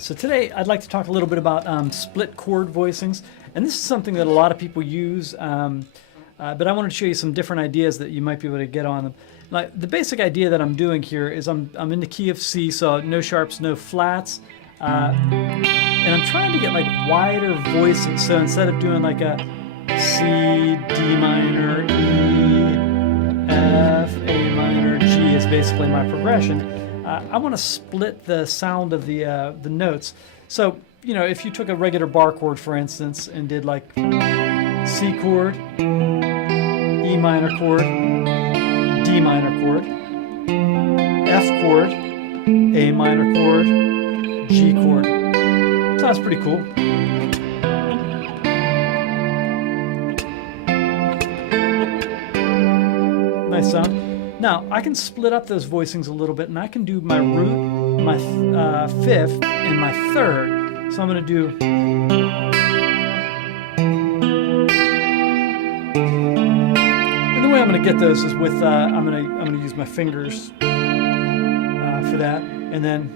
Alright, so today I'd like to talk a little bit about split chord voicings, and this is something that a lot of people use, but I wanted to show you some different ideas that you might be able to get on them. Like, the basic idea that I'm doing here is I'm in the key of C, so no sharps, no flats, and I'm trying to get like wider voices. So instead of doing like a C, D minor, E, F, A minor, G is basically my progression. I want to split the sound of the notes. So, you know, if you took a regular bar chord, for instance, and did like C chord, E minor chord, D minor chord, F chord, A minor chord, G chord. Sounds pretty cool. Nice sound. Now, I can split up those voicings a little bit, and I can do my root, my fifth, and my third. So I'm going to do... And the way I'm going to get those is with, I'm going to use my fingers for that, and then...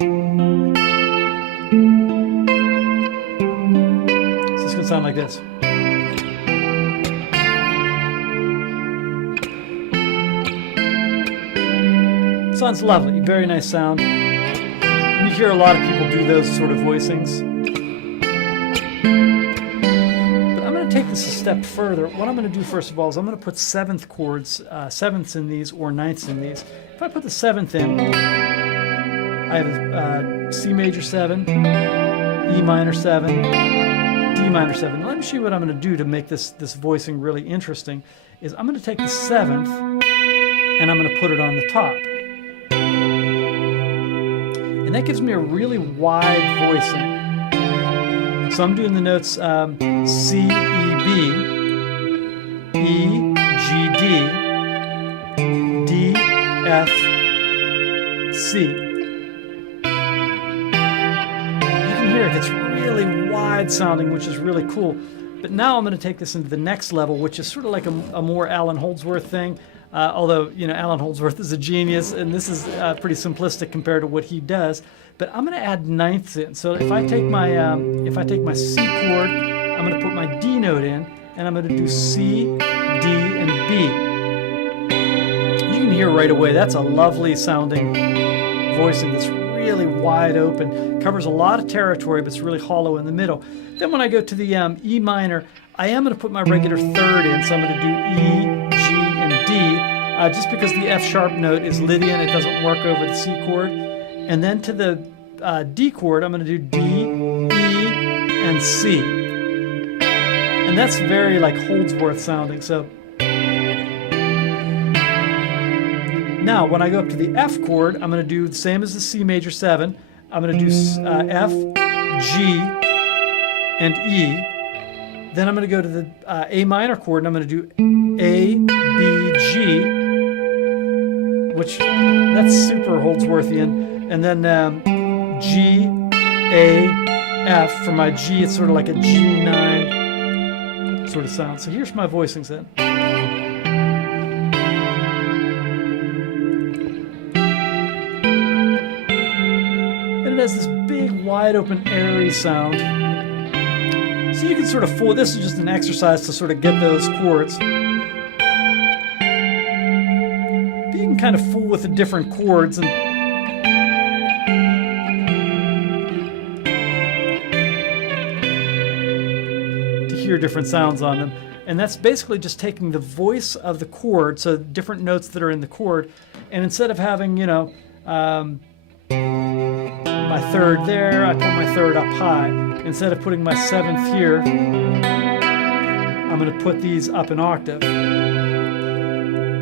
So it's going to sound like this. Sounds lovely, very nice sound. And you hear a lot of people do those sort of voicings. But I'm going to take this a step further. What I'm going to do first of all is I'm going to put seventh chords, sevenths in these or ninths in these. If I put the seventh in, I have a C major 7, E minor 7, D minor 7. Let me show you what I'm going to do to make this voicing really interesting. Is I'm going to take the seventh and I'm going to put it on the top. And that gives me a really wide voicing. So I'm doing the notes C, E, B, E, G, D, D, F, C. You can hear it gets really wide sounding, which is really cool. But now I'm going to take this into the next level, which is sort of like a more Alan Holdsworth thing. Although, you know, Alan Holdsworth is a genius, and this is pretty simplistic compared to what he does. But I'm going to add ninths in. So if I take my C chord, I'm going to put my D note in, and I'm going to do C, D, and B. You can hear right away that's a lovely sounding voicing that's really wide open, covers a lot of territory, but it's really hollow in the middle. Then when I go to the E minor, I am going to put my regular third in, so I'm going to do E, G, and D, just because the F sharp note is Lydian, it doesn't work over the C chord. And then to the D chord, I'm going to do D, E, and C. And that's very like Holdsworth sounding. So now when I go up to the F chord, I'm going to do the same as the C major 7. I'm going to do F, G, and E. Then I'm going to go to the A minor chord, and I'm going to do A, B, G, which that's super Holdsworthian. And then G, A, F. For my G, it's sort of like a G9 sort of sound. So here's my voicings then. And it has this big, wide open, airy sound. So you can sort of fool. This is just an exercise to sort of get those chords. But you can kind of fool with the different chords and to hear different sounds on them. And that's basically just taking the voice of the chord, so different notes that are in the chord, and instead of having, you know, my third there, I put my third up high. Instead of putting my seventh here, I'm going to put these up an octave.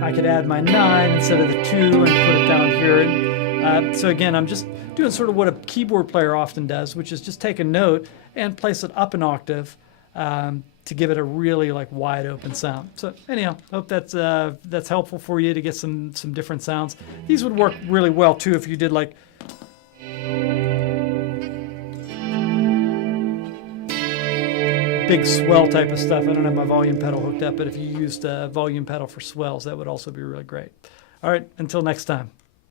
I could add my 9 instead of the 2 and put it down here. And, so again, I'm just doing sort of what a keyboard player often does, which is just take a note and place it up an octave to give it a really like wide open sound. So anyhow, hope that's helpful for you to get some different sounds. These would work really well too if you did like big swell type of stuff. I don't have my volume pedal hooked up, but if you used a volume pedal for swells, that would also be really great. All right, until next time.